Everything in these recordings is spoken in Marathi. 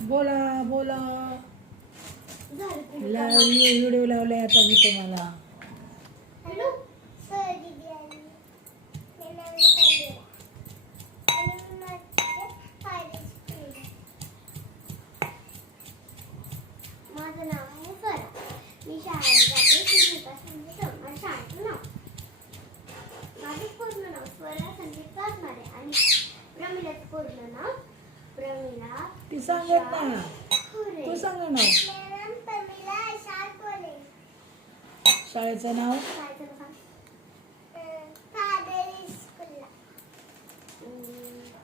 बोला बोला. व्हिडिओ लावलाय आता मी तुम्हाला. हॅलो माझं नाव आहे स्वरा. मी शाळेत जाते. माझ्या शाळेचं नाव माझं पूर्ण नाव स्वरा संदीप कासमारे आणि प्रमिलाचं पूर्ण नाव प्रमिला ती सांगत ना. खुरे. तू सांग ना. शाळेचं नाव.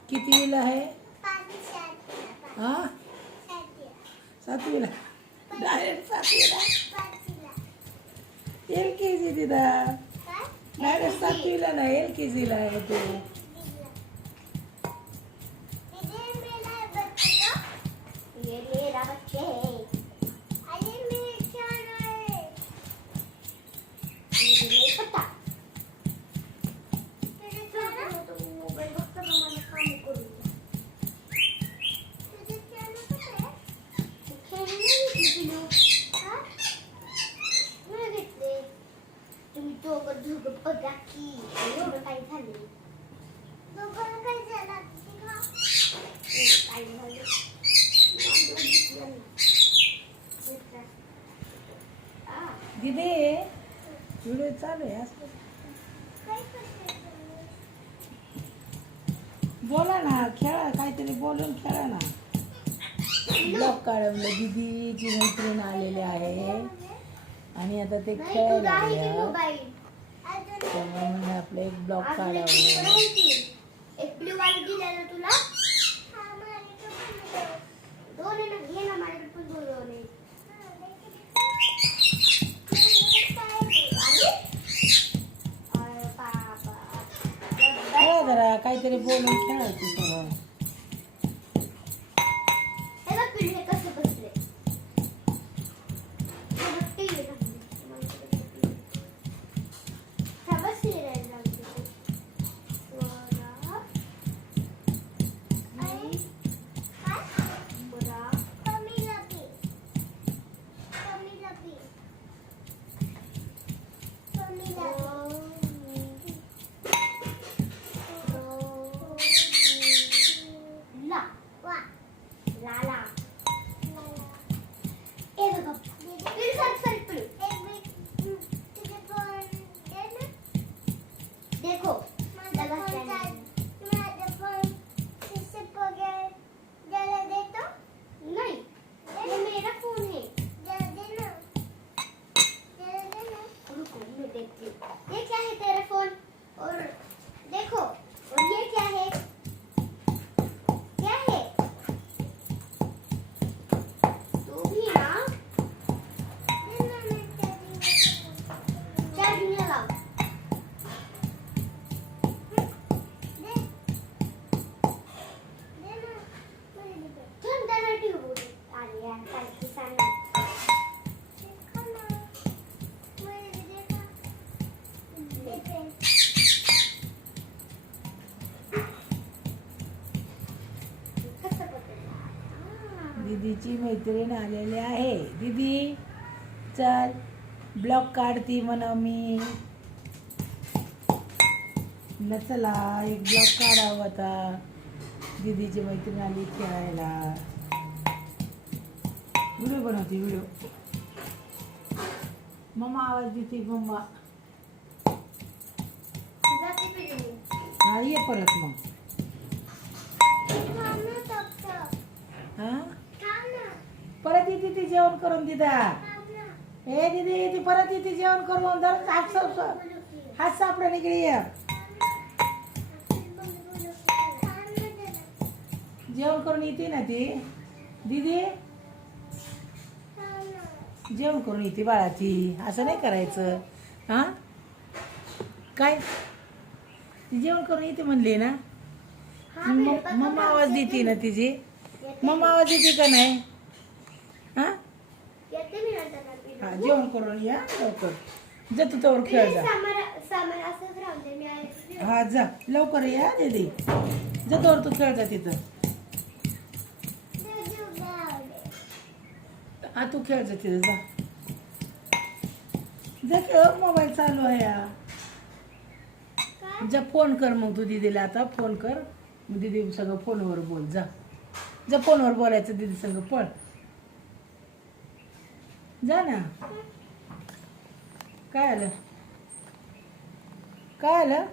कितवीला आहे? हा, 7वीला. डायरेक्ट 7वीला. LKG दिदा. डायरेक्ट 7वीला ना, LKG ला आहे तू. ये मेरा बच्चे मुझे नहीं पता. तो मोबाईल बघता मला काम करून तुम्ही दोघं दोघं बघा की एवढं काय झालं. दोघं काय झालं काय झालं दिदे व्हिडिओ चालू आहे असं. बोला ना, खेळा काहीतरी, बोलून खेळा ना. ब्लॉग काढवलं. दीदीची मैत्रीण आलेली आहे आणि आता ते खेळायला लागल्या. त्यामुळे आपलं एक ब्लॉग काढावं. एक ब्ल्यू वाली दिलेला तुला. दोन आहे ना, घे ना. माझ्याकडे पण दोन आहे. खेळा जरा, काहीतरी बोलून खेळायचं सगळं. हे बघ पिल्ले कसे बसले. देखो लगा नहीं, ये मेरा फोन है. रुको मैं देखती हूँ. ये क्या है तेरा फोन? और देखो, और ये क्या है? क्या है? तू भी ना चार्जिंग लगाओ. दीदीची मैत्रीण आलेली आहे. दीदी चल ब्लॉग काढती म्हणा मी. न चला एक ब्लॉग काढावं आता. दीदीची मैत्रीण आली खेळायला. व्हिडिओ बनवते व्हिडिओ. मम्मा आवाज देते. मम्मा हा ये परत मग. हा परत येते ती जेवण करून. दिदा हे दीदी ती परत येते जेवण करून. दर हात सापडा निघडी. जेवण करून येते ना ती दीदी. जेवण करून येते बाळा ती. असं नाही करायचं. हा काय ती जेवण करून येते म्हणली ना. मम्मा आवाज देते ना तिची. मम्मा आवाज देते का नाही? हा जेवण करून या लवकर. जा तू तवर खेळ जा. हा जा लवकर या दीदी. जा तवर तू खेळ जा तिथं. हा तू खेळायचं तिथं जा. जा खेळ, मोबाईल चालू आहे या. काय जा फोन कर मग तू दीदीला आता फोन कर. मग दीदी सगळं फोनवर बोल जा. जा फोनवर बोलायचं दीदी संग पळ. जा ना. काय आलं? काय आलं?